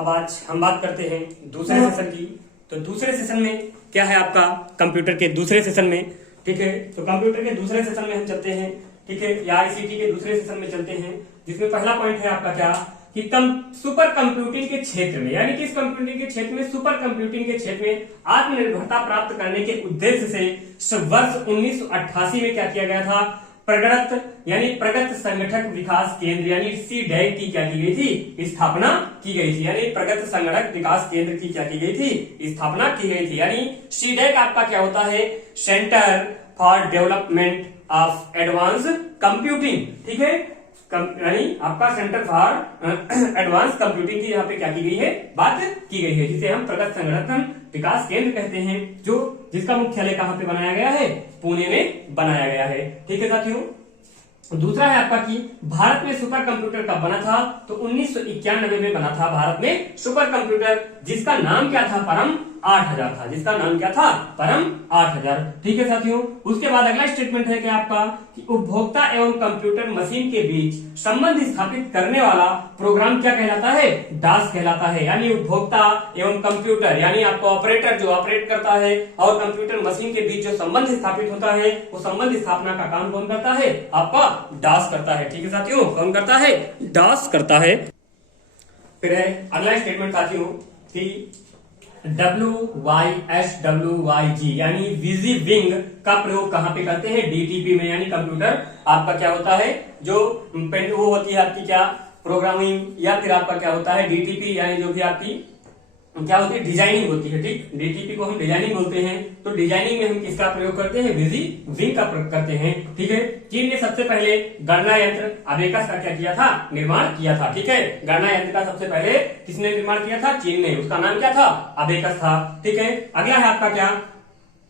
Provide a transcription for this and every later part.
अब आज हम बात करते हैं दूसरे सेशन की। तो दूसरे सेशन में क्या है आपका, कंप्यूटर के दूसरे सेशन में, ठीक है। तो कंप्यूटर के दूसरे सेशन में हम चलते हैं, ठीक है, या आईसीटी के दूसरे सेशन में चलते हैं, जिसमें पहला पॉइंट है आपका क्या कि सुपर कंप्यूटिंग के क्षेत्र में, यानी कि इस कंप्यूटिंग के क्षेत्र में, सुपर कंप्यूटिंग के क्षेत्र में आत्मनिर्भरता प्राप्त करने के उद्देश्य से वर्ष 1988 में क्या किया गया था, प्रगत संगठक विकास केंद्र यानी सीडैक की क्या की गई थी, स्थापना की गई थी। यानी प्रगत संगठक विकास केंद्र की क्या की गई थी, स्थापना की गई थी। यानी सीडैक आपका क्या होता है, centre for development of advance computing, ठीक है। यानी आपका सेंटर फॉर एडवांस कंप्यूटिंग की यहाँ पे क्या की गई है, बात की गई है, जिसे हम प्रगत संगठन विकास केंद्र कहते हैं, जिसका मुख्यालय कहाँ पे बनाया गया है, पुणे में बनाया गया है, ठीक है साथियों। दूसरा है आपका कि भारत में सुपर कंप्यूटर कब बना था, तो 1991 में बना था भारत में सुपर कंप्यूटर, जिसका नाम क्या था, परम 8000 था, जिसका नाम क्या था, परम 8000, ठीक है साथियों। उसके बाद अगला स्टेटमेंट है क्या आपका कि उपभोक्ता एवं कंप्यूटर मशीन के बीच संबंध स्थापित करने वाला प्रोग्राम क्या कहलाता है, डास कहलाता है। यानी उपभोक्ता एवं कंप्यूटर यानी आपका ऑपरेटर जो ऑपरेट करता है और कंप्यूटर मशीन के बीच जो संबंध स्थापित होता है, वो संबंध स्थापना का काम कौन करता है, आपका डास करता है, ठीक है साथियों। कौन करता है, डास करता है। फिर है अगला स्टेटमेंट साथियों कि WYSWYG यानी विजी विंग का प्रयोग कहां पे करते हैं, डीटीपी में। यानी कंप्यूटर आपका क्या होता है, जो वो होती है आपकी क्या प्रोग्रामिंग, या फिर आपका क्या होता है डीटीपी, यानी जो भी आपकी क्या होती है, डिजाइनिंग होती है, ठीक। डीटीपी को हम डिजाइनिंग बोलते हैं। तो डिजाइनिंग में हम किसका प्रयोग करते हैं, विजी विंग का प्रयोग करते हैं, ठीक है। चीन ने सबसे पहले गणना यंत्र अबेकस का क्या किया था, निर्माण किया था, ठीक है। गणना यंत्र का सबसे पहले किसने निर्माण किया था, चीन ने, उसका नाम क्या था, अबेकस था, ठीक है। अगला है आपका क्या,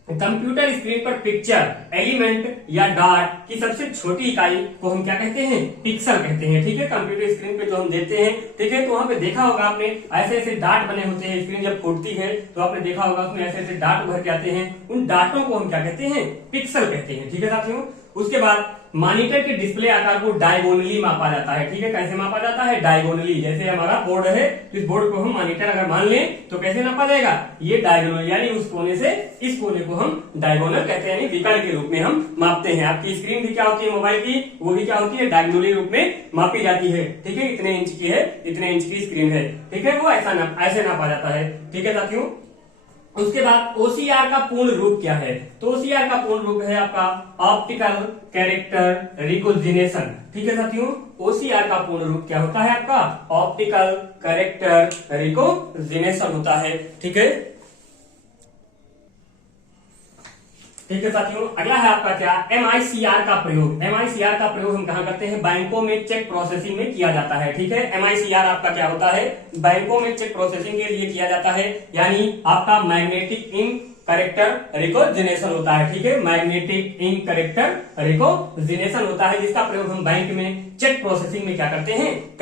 कंप्यूटर स्क्रीन पर पिक्चर एलिमेंट या डाट की सबसे छोटी इकाई को हम क्या कहते हैं, पिक्सल कहते हैं, ठीक है। कंप्यूटर स्क्रीन पे जो हम देते हैं, ठीक है, तो वहां पे देखा होगा आपने ऐसे ऐसे डाट बने होते हैं, स्क्रीन जब फूटती है तो आपने देखा होगा उसमें ऐसे ऐसे डाट उभर के आते हैं, उन डाटों को हम क्या कहते हैं, पिक्सल कहते हैं, ठीक है साथियों। उसके बाद मॉनिटर के डिस्प्ले आकार को डायगोनली मापा जाता है, ठीक है। कैसे मापा जाता है, डायगोनली। जैसे हमारा बोर्ड है, इस बोर्ड को हम मॉनिटर अगर मान लें तो कैसे नापा जाएगा, ये डायगोनल, यानी उस कोने से इस कोने को हम डायगोनल कहते हैं, यानी विकर्ण के रूप में हम मापते हैं। आपकी स्क्रीन भी क्या होती है मोबाइल की, वो भी क्या होती है, डायगोनली रूप में मापी जाती है, ठीक है। इतने इंच की है, इतने इंच की स्क्रीन है, ठीक है, वो ऐसे नापा जाता है, ठीक है साथियों। उसके बाद ओसीआर का पूर्ण रूप क्या है, तो ओसीआर का पूर्ण रूप है आपका ऑप्टिकल कैरेक्टर रिकॉग्निशन, ठीक है साथियों। ओसीआर का पूर्ण रूप क्या होता है आपका, ऑप्टिकल कैरेक्टर रिकॉग्निशन होता है, ठीक है, ठीक है साथियों। अगला है आपका क्या, एमआईसीआर का प्रयोग। एमआईसीआर का प्रयोग हम कहां करते हैं, बैंकों में चेक प्रोसेसिंग में किया जाता है, ठीक है। एमआईसीआर आपका क्या होता है, बैंकों में चेक प्रोसेसिंग के लिए किया जाता है, यानी आपका मैग्नेटिक इंक करेक्टर रिकॉग्निशन होता है, ठीक है। मैग्नेटिक इंक करेक्टर रिकॉग्निशन होता है, जिसका प्रयोग हम बैंक में चेक प्रोसेसिंग में क्या करते हैं,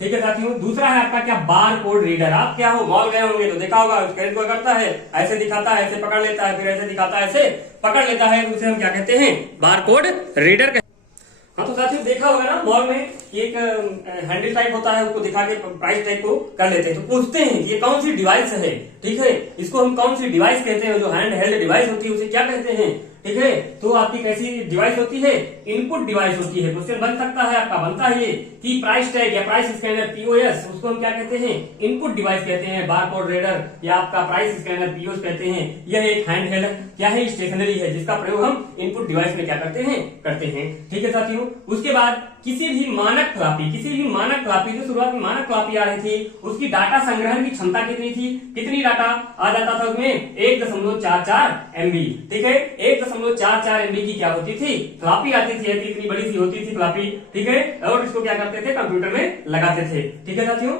ठीक है साथियों। दूसरा है आपका क्या, बार कोड रीडर। आप क्या हो, मॉल गए होंगे तो देखा होगा, क्या करता है, ऐसे दिखाता है, ऐसे पकड़ लेता है, फिर ऐसे दिखाता है, ऐसे पकड़ लेता है, तो उसे हम क्या कहते हैं, बार कोड रीडर। हाँ तो साथियों देखा होगा ना, मॉल में एक हैंडल टाइप होता है, उसको दिखा के प्राइस टैग को कर लेते हैं, तो पूछते हैं कि ये कौन सी डिवाइस है, ठीक है, इसको हम कौन सी डिवाइस कहते हैं, जो हैंड हेल्ड डिवाइस होती है उसे क्या कहते हैं, ठीक है। तो आपकी कैसी डिवाइस होती है, इनपुट डिवाइस होती है। क्वेश्चन बन सकता है आपका, बनता है ये कि प्राइस टैग या प्राइस स्कैनर पीओएस, उसको हम क्या कहते हैं, इनपुट डिवाइस कहते हैं। बारकोड रीडर या आपका प्राइस स्कैनर पीओएस कहते हैं। यह एक हैंड हेल्ड क्या है, स्टेशनरी है, जिसका प्रयोग हम इनपुट डिवाइस में क्या करते हैं, ठीक है साथियों। उसके बाद किसी भी मानक फ्लॉपी जो शुरुआत में मानक फ्लॉपी आ रही थी, उसकी डाटा संग्रहण की क्षमता कितनी थी, कितनी डाटा आ जाता था उसमें, 1.44 MB, ठीक है। 1.44 MB की क्या होती थी, फ्लॉपी आती थी, इतनी बड़ी सी होती थी फ्लॉपी, ठीक है। और इसको क्या करते थे, कंप्यूटर में लगाते थे, ठीक है साथियों।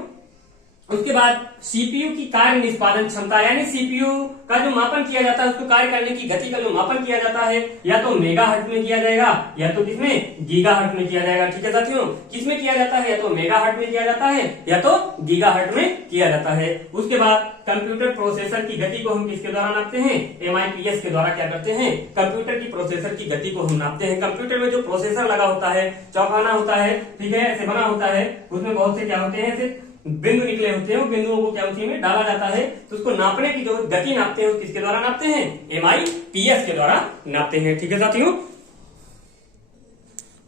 उसके बाद सीपीयू की कार्य निष्पादन क्षमता, यानी सीपीयू का जो मापन किया जाता है, उसको कार्य करने की गति का जो मापन किया जाता है, या तो मेगाहर्ट्ज में किया जाएगा, या तो किसमें, गीगाहर्ट्ज में किया जाएगा, ठीक है साथियों। किसमें किया जाता है, या तो मेगाहर्ट्ज में किया जाता है, या तो गीगाहर्ट्ज में किया जाता है। उसके बाद कंप्यूटर प्रोसेसर की गति को हम किसके द्वारा नापते हैं, एमआईपीएस के द्वारा क्या करते हैं, कंप्यूटर की प्रोसेसर की गति को हम नापते हैं। कंप्यूटर में जो प्रोसेसर लगा होता है, चौखाना होता है, ठीक है, ऐसे बना होता है, उसमें बहुत से क्या होते हैं, ऐसे बिंदु निकले होते हैं, वो बिंदुओं को क्या उसी में डाला जाता है। तो उसको नापने की जो गति नापते हैं, किसके द्वारा नापते हैं? MIPS के द्वारा नापते हैं। ठीक है साथियों,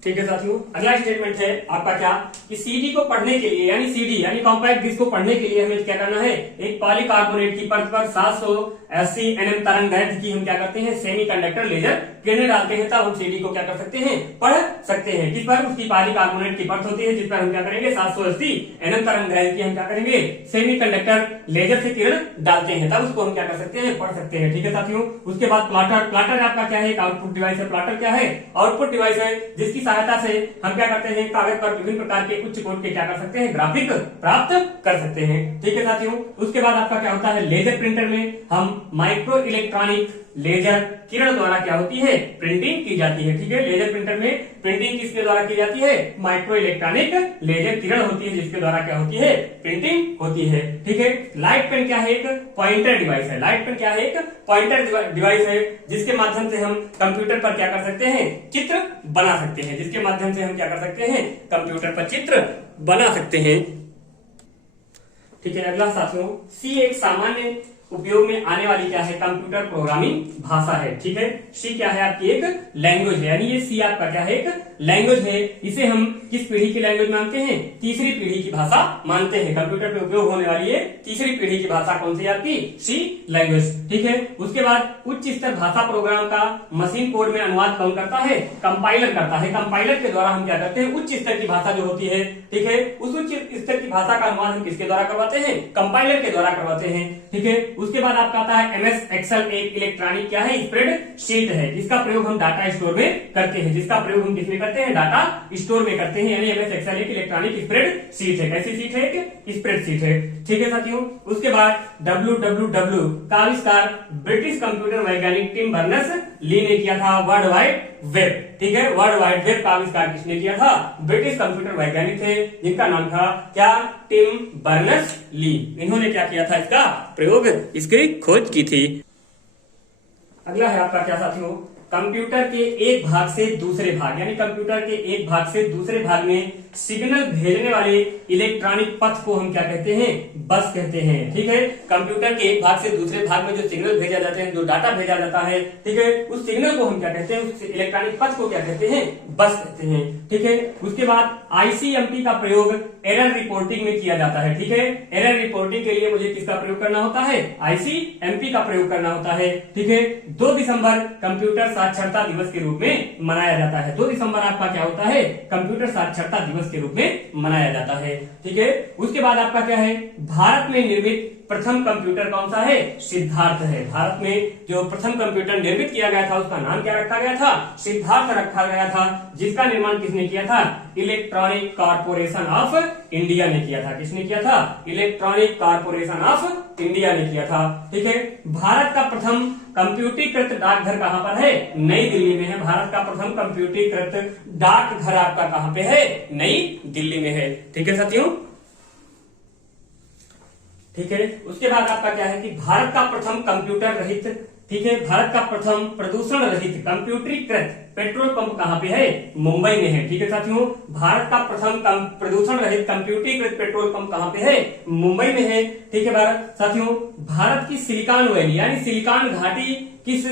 ठीक है साथियों। अगला स्टेटमेंट है आपका क्या कि सीडी को पढ़ने के लिए, यानी सीडी यानी कॉम्पैक्ट डिस्क को पढ़ने के लिए हमें क्या करना है? एक पॉलीकार्बोनेट की परत पर 780 nm तरंगदैर्घ्य की हम क्या करते हैं? सेमीकंडक्टर लेजर किरणें डालते हैं, तब हम सीडी को क्या कर सकते हैं? पढ़ सकते हैं। किस पर? उसकी पॉलीकार्बोनेट की परत होती है जिस पर हम क्या करेंगे? 780 nm तरंगदैर्घ्य की हम क्या करेंगे? सेमीकंडक्टर लेजर से किरण डालते हैं, तब उसको हम क्या कर सकते हैं? पढ़ सकते हैं। ठीक है साथियों। उसके बाद प्लॉटर, प्लॉटर आपका क्या है? एक आउटपुट डिवाइस है। प्लॉटर क्या है? आउटपुट डिवाइस है जिसकी सहायता से हम क्या करते हैं? कागज पर विभिन्न प्रकार के उच्च कोट के क्या कर सकते हैं? ग्राफिक प्राप्त कर सकते हैं। ठीक है साथियों। उसके बाद आपका क्या होता है? लेजर प्रिंटर में हम माइक्रो इलेक्ट्रॉनिक लेजर किरण द्वारा क्या होती है? प्रिंटिंग की जाती है। ठीक है, लेजर प्रिंटर में प्रिंटिंग किसके द्वारा की जाती है? माइक्रो इलेक्ट्रॉनिक लेजर किरण होती है जिसके द्वारा क्या होती है? प्रिंटिंग होती है। ठीक है। लाइट पेन क्या है? एक पॉइंटर डिवाइस है। लाइट पेन क्या है? एक पॉइंटर डिवाइस है जिसके माध्यम से हम कंप्यूटर पर क्या कर सकते हैं? चित्र बना सकते हैं। जिसके माध्यम से हम क्या कर सकते हैं? कंप्यूटर पर चित्र बना सकते हैं। ठीक है। अगला साथियों, सी एक सामान्य उपयोग में आने वाली क्या है? कंप्यूटर प्रोग्रामिंग भाषा है। ठीक है। सी क्या है? आपकी एक लैंग्वेज है, यानी ये सी आपका क्या है? एक लैंग्वेज है। इसे हम किस पीढ़ी की लैंग्वेज मानते हैं? तीसरी पीढ़ी की भाषा मानते हैं। कंप्यूटर पे उपयोग होने वाली है तीसरी पीढ़ी की भाषा कौन सी? आपकी सी लैंग्वेज। ठीक है। उसके बाद उच्च स्तर भाषा प्रोग्राम का मशीन कोड में अनुवाद कौन करता है? कंपाइलर करता है। कंपाइलर के द्वारा हम क्या करते हैं? उच्च स्तर की भाषा जो होती है, ठीक है, उस उच्च स्तर की भाषा का अनुवाद हम किसके द्वारा करवाते हैं? कंपाइलर के द्वारा करवाते हैं। ठीक है। उसके बाद आपका आता है MS एक्सेल, एक इलेक्ट्रॉनिक क्या है? स्प्रेड शीट है जिसका प्रयोग हम डाटा स्टोर में करते हैं। जिसका प्रयोग हम किसमें करते हैं? डाटा स्टोर में करते हैं। यानी MS एक्सेल एक इलेक्ट्रॉनिक स्प्रेड शीट है। कैसी शीट है? एक स्प्रेड शीट है। ठीक है साथियों। उसके बाद WWW का आविष्कार ब्रिटिश कंप्यूटर वैज्ञानिक टिम बर्नर्स ली ने किया था। वर्ल्ड वाइड वेब, ठीक है, वर्ल्ड वाइड वेब का आविष्कार किसने किया था? ब्रिटिश कंप्यूटर वैज्ञानिक थे जिनका नाम था क्या? Tim Berners Lee. इन्होंने क्या किया था? इसका प्रयोग, इसकी खोज की थी। अगला है आपका क्या साथियों? कंप्यूटर के एक भाग से दूसरे भाग, यानी कंप्यूटर के एक भाग से दूसरे भाग में सिग्नल भेजने वाले इलेक्ट्रॉनिक पथ को हम क्या कहते हैं? बस कहते हैं। ठीक है। कंप्यूटर के एक भाग से दूसरे भाग में जो सिग्नल भेजा जाते हैं, जो डाटा भेजा जाता है, ठीक है, उस सिग्नल को हम क्या कहते हैं? उस इलेक्ट्रॉनिक पथ को क्या कहते हैं? बस कहते हैं। ठीक है। उसके बाद ICMP का प्रयोग एरर रिपोर्टिंग में किया जाता है। ठीक है। एरर रिपोर्टिंग के लिए मुझे किसका प्रयोग करना होता है? ICMP का प्रयोग करना होता है। ठीक है। 2 दिसंबर कंप्यूटर साक्षरता दिवस के रूप में मनाया जाता है। 2 दिसंबर आपका क्या होता है? कंप्यूटर साक्षरता दिवस के रूप में मनाया जाता है। ठीक है। उसके बाद आपका क्या है? भारत में निर्मित प्रथम कंप्यूटर कौन सा है? सिद्धार्थ है। भारत में जो प्रथम कंप्यूटर निर्मित किया गया था उसका नाम क्या रखा गया था? सिद्धार्थ रखा गया था। जिसका निर्माण किसने किया था? इलेक्ट्रॉनिक कॉर्पोरेशन ऑफ इंडिया ने किया था। किसने किया था? इलेक्ट्रॉनिक कॉर्पोरेशन ऑफ इंडिया ने किया था। ठीक है। भारत का प्रथम कंप्यूटरीकृत डाकघर कहां पर है? नई दिल्ली में है। भारत का प्रथम कंप्यूटरीकृत डाकघर आपका कहां पे है? नई दिल्ली में है। ठीक है साथियों। ठीक है। उसके बाद आपका क्या है कि भारत का प्रथम कंप्यूटर रहित, ठीक है, भारत का प्रथम प्रदूषण रहित कंप्यूटरीकृत पेट्रोल पंप कहां पे है? मुंबई में है। ठीक है साथियों। भारत का प्रथम प्रदूषण रहित कंप्यूटरीकृत पेट्रोल पंप कहां पे है? मुंबई में है। ठीक है साथियों। भारत की सिलिकॉन वैली यानी सिलिकॉन घाटी किस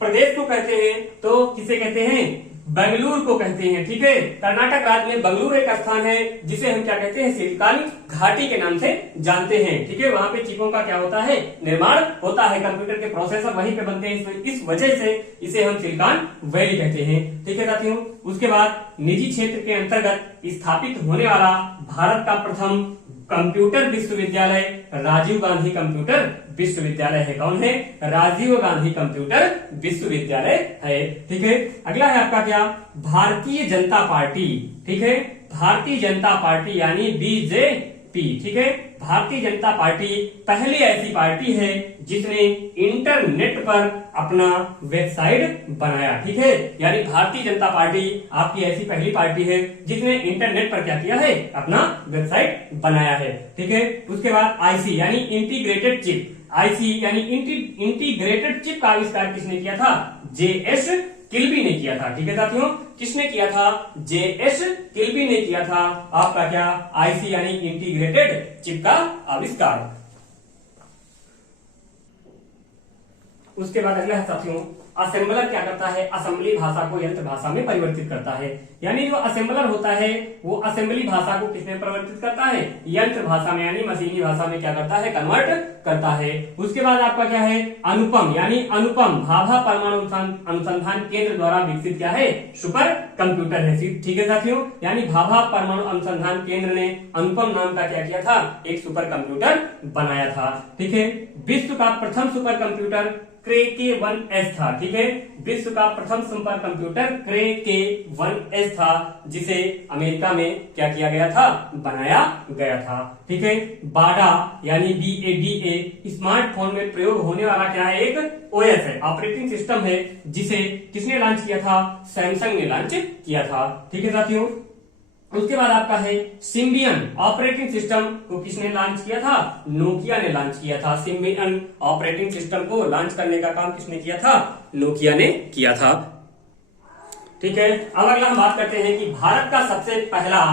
प्रदेश को कहते हैं? तो किसे कहते हैं? बेंगलुरु को कहते हैं। ठीक है। कर्नाटक राज्य में बेंगलुरु एक स्थान है जिसे हम क्या कहते हैं? सिलिकॉन घाटी के नाम से जानते हैं। ठीक है। वहां पे चिपों का क्या होता है? निर्माण होता है। कंप्यूटर के प्रोसेसर वहीं पे बनते हैं। इस वजह से इसे हम सिलिकॉन वैली कहते हैं। ठीक है साथियों। उसके बाद निजी क्षेत्र के अंतर्गत स्थापित होने वाला भारत का प्रथम कंप्यूटर विश्वविद्यालय राजीव गांधी कंप्यूटर विश्वविद्यालय है। कौन है? राजीव गांधी कंप्यूटर विश्वविद्यालय है। ठीक है। अगला है आपका क्या? भारतीय जनता पार्टी। ठीक है। भारतीय जनता पार्टी यानी BJP। ठीक है। भारतीय जनता पार्टी पहली ऐसी पार्टी है जिसने इंटरनेट पर अपना वेबसाइट बनाया। ठीक है। यानी भारतीय जनता पार्टी आपकी ऐसी पहली पार्टी है जिसने इंटरनेट पर क्या किया है? अपना वेबसाइट बनाया है। ठीक है। उसके बाद IC यानी इंटीग्रेटेड चिप, IC यानी इंटीग्रेटेड चिप का आविष्कार किसने किया था? JS किल्बी ने किया था। ठीक है साथियों, किसने किया था? JS किल्बी ने किया था आपका क्या? IC यानी इंटीग्रेटेड चिप का आविष्कार। उसके बाद अगला है साथियों, असेंबलर क्या करता है? असेंबली भाषा को यंत्र भाषा में परिवर्तित करता है। यानी जो असेंबलर होता है वो असेंबली भाषा को किसमें परिवर्तित करता है? यंत्र भाषा में यानी मशीनी भाषा में क्या करता है? कन्वर्ट करता है। उसके बाद आपका क्या है? अनुपम यानी अनुपम भाभा परमाणु अनुसंधान केंद्र द्वारा विकसित क्या है? सुपर कंप्यूटर है। ठीक है साथियों, यानी भाभा परमाणु अनुसंधान केंद्र ने अनुपम नाम का क्या किया था? एक सुपर कंप्यूटर बनाया था। ठीक है, विश्व का प्रथम सुपर कंप्यूटर क्रे K1S था। ठीक है, विश्व का प्रथम सुपर कंप्यूटर क्रे K1S था, जिसे अमेरिका में क्या किया गया था? बनाया गया था। ठीक है, बाडा यानी BADA स्मार्टफोन में प्रयोग होने वाला क्या है? एक OS है, ऑपरेटिंग सिस्टम है, जिसे किसने लॉन्च किया था? सैमसंग ने लॉन्च किया था। ठीक है साथियों, उसके बाद आपका है सिम्बियन ऑपरेटिंग सिस्टम को किसने लॉन्च किया था? नोकिया ने लॉन्च किया था। सिम्बियन ऑपरेटिंग सिस्टम को लॉन्च करने का काम किसने किया था? नोकिया ने किया था। ठीक है, अब अगला हम बात करते हैं कि भारत का सबसे पहला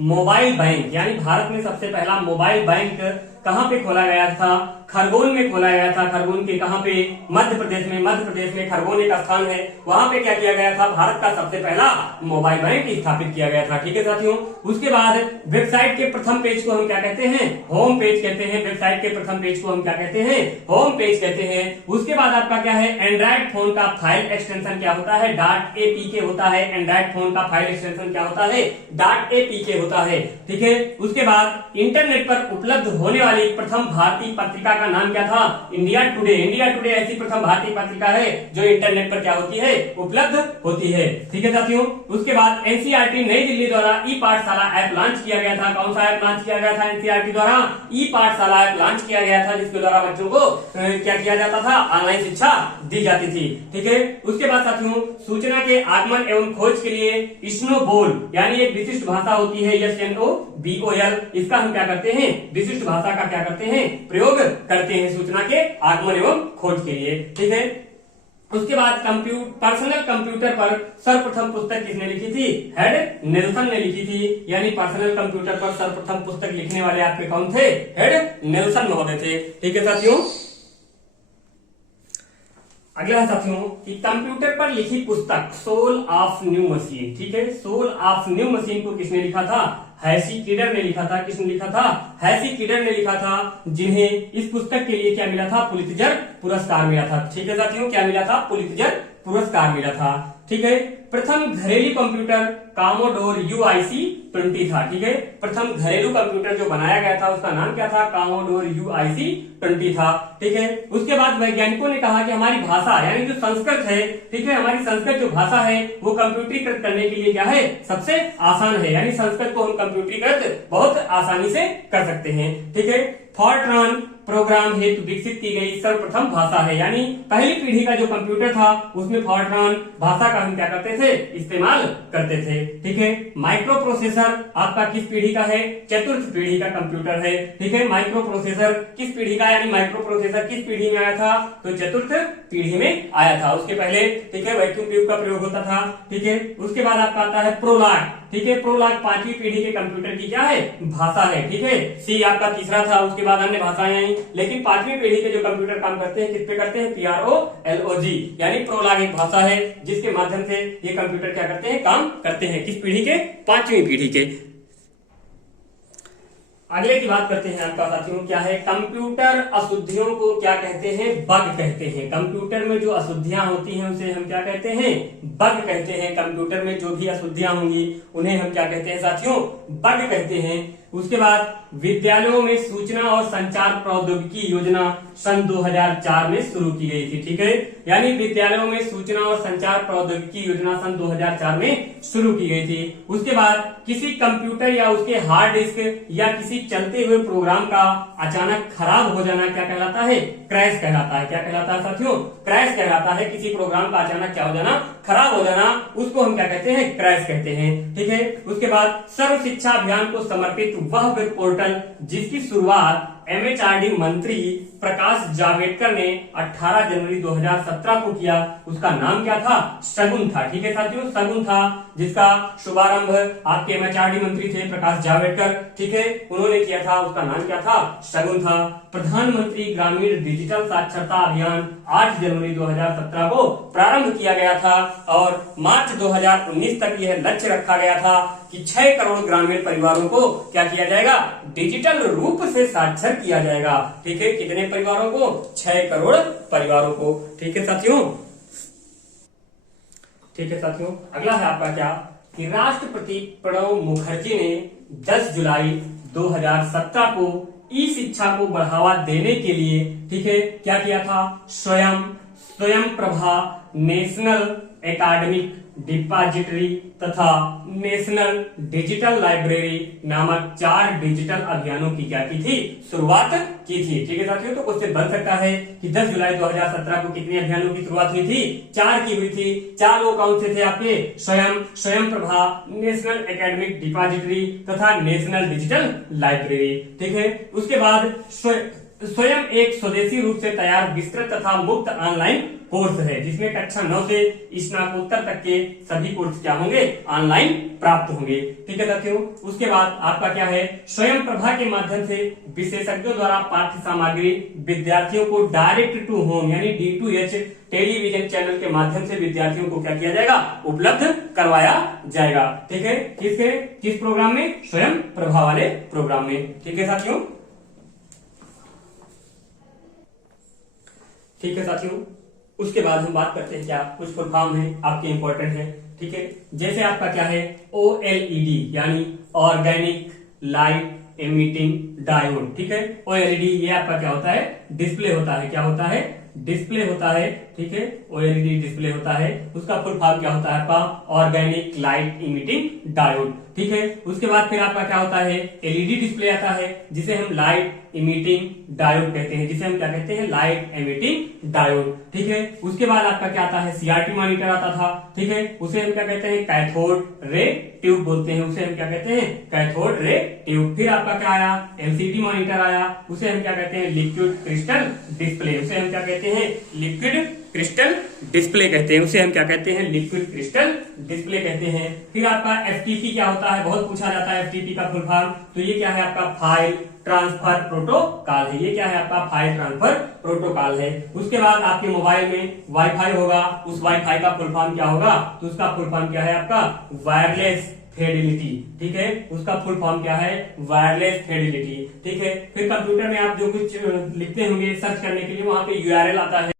मोबाइल बैंक यानी भारत में सबसे पहला मोबाइल बैंक कहां पे खोला गया था? खरगोन में खोला गया था। खरगोन के कहां पे? मध्य प्रदेश में। मध्य प्रदेश में खरगोन एक स्थान है, वहां पे क्या किया गया था? भारत का सबसे पहला मोबाइल बैंक स्थापित किया गया था। ठीक है साथियों, उसके बाद वेबसाइट के प्रथम पेज को हम क्या कहते हैं? होम पेज कहते हैं। वेबसाइट के प्रथम पेज को हम क्या कहते हैं? होम पेज कहते हैं। उसके बाद आपका क्या है? एंड्रॉइड फोन का फाइल एक्सटेंशन क्या होता है? .apk होता है। एंड्रॉइड फोन का फाइल एक्सटेंशन क्या होता है? .apk होता है। ठीक है, उसके बाद इंटरनेट पर उपलब्ध होने वाली प्रथम भारतीय पत्रिका का नाम क्या था? India today. इंडिया टुडे ऐसी प्रथम भारतीय पत्रिका है जो इंटरनेट पर क्या होती है? उपलब्ध होती है। ठीक है साथियों, उसके बाद NCERT नई दिल्ली द्वारा ई पाठशाला ऐप लॉन्च किया गया था। कौन सा ऐप लॉन्च किया गया था? NCERT द्वारा ई पाठशाला ऐप लॉन्च किया गया था, जिसके द्वारा बच्चों को क्या किया जाता था? ऑनलाइन शिक्षा दी जाती थी। ठीक है, उसके बाद साथियों, सूचना के आगमन एवं खोज के लिए स्नोबोल यानी एक विशिष्ट भाषा होती है SNOBOL, इसका हम क्या करते हैं? विशिष्ट भाषा का क्या करते हैं? प्रयोग करते हैं सूचना के आगमन एवं खोज के लिए। ठीक है, उसके बाद पर्सनल कंप्यूटर पर सर्वप्रथम पुस्तक किसने लिखी थी? हेड नेल्सन ने लिखी थी। यानी पर्सनल कंप्यूटर पर सर्वप्रथम पुस्तक लिखने वाले आपके कौन थे? हेड नेल्सन महोदय थे। ठीक है साथियों, अगला है साथियों कि कंप्यूटर पर लिखी पुस्तक सोल ऑफ न्यू मशीन। ठीक है, सोल ऑफ न्यू मशीन को किसने लिखा था? हैसी किडर ने लिखा था। किसने लिखा था? हैसी किडर ने लिखा था, जिन्हें इस पुस्तक के लिए क्या मिला था? पुलित्जर पुरस्कार मिला था। ठीक है साथियों, क्या मिला था? पुलित्जर पुरस्कार मिला था। ठीक है, प्रथम घरेलू कंप्यूटर कामोडोर UIC-20 था। ठीक है, प्रथम घरेलू कंप्यूटर जो बनाया गया था उसका नाम क्या था? कामोडोर UIC-20 था। ठीक है, उसके बाद वैज्ञानिकों ने कहा कि हमारी भाषा यानी जो संस्कृत है, ठीक है, हमारी संस्कृत जो भाषा है वो कंप्यूटरीकृत करने के लिए क्या है? सबसे आसान है। यानी संस्कृत को हम कंप्यूटरीकृत बहुत आसानी से कर सकते हैं। ठीक है, फॉर्ट्रान प्रोग्राम हेतु विकसित की गई सर्वप्रथम भाषा है। यानी पहली पीढ़ी का जो कंप्यूटर था उसमें फॉर्ट्रान भाषा का हम क्या करते थे? इस्तेमाल करते थे। ठीक है, माइक्रो प्रोसेसर आपका किस पीढ़ी का है? चतुर्थ पीढ़ी का कंप्यूटर है। ठीक है, माइक्रो प्रोसेसर किस पीढ़ी का? यानी माइक्रो प्रोसेसर किस पीढ़ी में आया था? तो चतुर्थ पीढ़ी में आया था। उसके पहले ठीक है वैक्यूम ट्यूब का प्रयोग होता था। ठीक है, उसके बाद आपका आता है प्रोलॉग। ठीक है, प्रोलॉग पांचवी पीढ़ी के कंप्यूटर की क्या है? भाषा है। ठीक है, सी आपका तीसरा था, उसके बाद अन्य भाषाएं आई, लेकिन पांचवी पीढ़ी के जो कंप्यूटर काम करते हैं किस पे करते हैं? PROLOG यानी प्रोलॉग एक भाषा है जिसके माध्यम से ये कंप्यूटर क्या करते हैं? काम करते हैं। किस पीढ़ी के? पांचवी पीढ़ी के। अगले की बात करते हैं आपका साथियों, क्या है? कंप्यूटर अशुद्धियों को क्या कहते हैं? बग कहते हैं। कंप्यूटर में जो अशुद्धियां होती हैं उसे हम क्या कहते हैं? बग कहते हैं। कंप्यूटर में जो भी अशुद्धियां होंगी उन्हें हम क्या कहते हैं साथियों? बग कहते हैं। उसके बाद विद्यालयों में सूचना और संचार प्रौद्योगिकी योजना सन 2004 में शुरू की गई थी। ठीक है, यानी विद्यालयों में सूचना और संचार प्रौद्योगिकी योजना सन 2004 में शुरू की गई थी। उसके बाद किसी कंप्यूटर या उसके हार्ड डिस्क या किसी चलते हुए प्रोग्राम का अचानक खराब हो जाना क्या कहलाता है? क्रैश कहलाता है। क्या कहलाता है साथियों? क्रैश कहलाता है। किसी प्रोग्राम का अचानक क्या हो जाना? खराब हो जाना, उसको हम क्या कहते हैं? क्रैश कहते हैं। ठीक है, उसके बाद सर्व शिक्षा अभियान को समर्पित वह वेब पोर्टल जिसकी शुरुआत एमएचआरडी मंत्री प्रकाश जावड़ेकर ने 18 जनवरी 2017 को किया, उसका नाम क्या था? शगुन था। ठीक है साथियों, शगुन था, जिसका शुभारंभ आपके एमएचआरडी मंत्री थे प्रकाश जावड़ेकर, ठीक है, उन्होंने किया था। उसका नाम क्या था? शगुन था। प्रधानमंत्री ग्रामीण डिजिटल साक्षरता अभियान 8 जनवरी 2017 को प्रारंभ किया गया था और मार्च 2019 तक यह लक्ष्य रखा गया था कि 6 करोड़ ग्रामीण परिवारों को क्या किया जाएगा? डिजिटल रूप से साक्षर किया जाएगा। ठीक है, कितने परिवारों को? 6 करोड़ परिवारों को। ठीक है साथियों, ठीक है साथियों, अगला है आपका क्या कि राष्ट्रपति प्रणब मुखर्जी ने 10 जुलाई 2017 को ई शिक्षा को बढ़ावा देने के लिए, ठीक है, क्या किया था? स्वयं प्रभा, नेशनल एकेडमिक डिपॉजिटरी तथा नेशनल डिजिटल लाइब्रेरी नामक 4 डिजिटल अभियानों की क्या की थी? शुरुआत की थी। ठीक है साथियों, तो क्वेश्चन बन सकता है कि 10 जुलाई 2017 को कितने अभियानों की शुरुआत हुई थी? 4 की हुई थी। 4 वो कौन से थे आपके? स्वयं प्रभा, नेशनल एकेडमिक डिपॉजिटरी तथा नेशनल डिजिटल लाइब्रेरी। ठीक है, उसके बाद स्वयं एक स्वदेशी रूप से तैयार विस्तृत तथा मुक्त ऑनलाइन कोर्स है, जिसमें कक्षा 9 से स्नातकोत्तर तक के सभी कोर्स क्या होंगे? ऑनलाइन प्राप्त होंगे। ठीक है साथियों, उसके बाद आपका क्या है? स्वयं प्रभा के माध्यम से विशेषज्ञों द्वारा पाठ्य सामग्री विद्यार्थियों को डायरेक्ट टू होम यानी D2H टेलीविजन चैनल के माध्यम से विद्यार्थियों को क्या किया जाएगा? उपलब्ध करवाया जाएगा। ठीक है, किस प्रोग्राम में? स्वयं प्रभा वाले प्रोग्राम में। ठीक है साथियों, ठीक है साथियों, उसके बाद हम बात करते हैं क्या कुछ फुल फॉर्म है आपके इंपॉर्टेंट है। ठीक है, जैसे आपका क्या है? OLED यानी ऑर्गेनिक लाइट एमिटिंग डायोड। ठीक है, OLED ये आपका क्या होता है? डिस्प्ले होता है। क्या होता है? डिस्प्ले होता है। ठीक है, OLED डिस्प्ले होता है। उसका फुल फॉर्म क्या होता है आपका? Organic light emitting diode. ठीक है, उसके बाद फिर आपका क्या होता है? LED डिस्प्ले आता है, जिसे हम लाइट इमिटिंग डायोड कहते हैं, जिसे हम क्या कहते हैं? Light emitting diode. ठीक है, उसके बाद आपका क्या आता है? CRT मॉनिटर आता था। ठीक है, उसे हम क्या कहते हैं? कैथोड रे ट्यूब बोलते हैं, उसे हम क्या कहते हैं? Cathode ray tube. फिर आपका क्या आया? LCD मॉनिटर आया, उसे हम क्या कहते हैं? Liquid crystal display. उसे हम क्या कहते हैं? लिक्विड क्रिस्टल डिस्प्ले कहते हैं, उसे हम क्या कहते हैं? लिक्विड क्रिस्टल डिस्प्ले कहते हैं। फिर आपका FTP क्या होता है? बहुत पूछा जाता है FTP का फुल फॉर्म। तो ये क्या है आपका? फाइल ट्रांसफर प्रोटोकॉल है। ये क्या है आपका? फाइल ट्रांसफर प्रोटोकॉल है। उसके बाद आपके मोबाइल में वाईफाई होगा, उस वाईफाई का फुल फॉर्म क्या होगा? तो उसका फुल फॉर्म क्या है आपका? Wireless Fidelity. ठीक है, उसका फुल फॉर्म क्या है? Wireless Fidelity. ठीक है, फिर कंप्यूटर में आप जो कुछ लिखते होंगे सर्च करने के लिए, वहां पे URL आता है।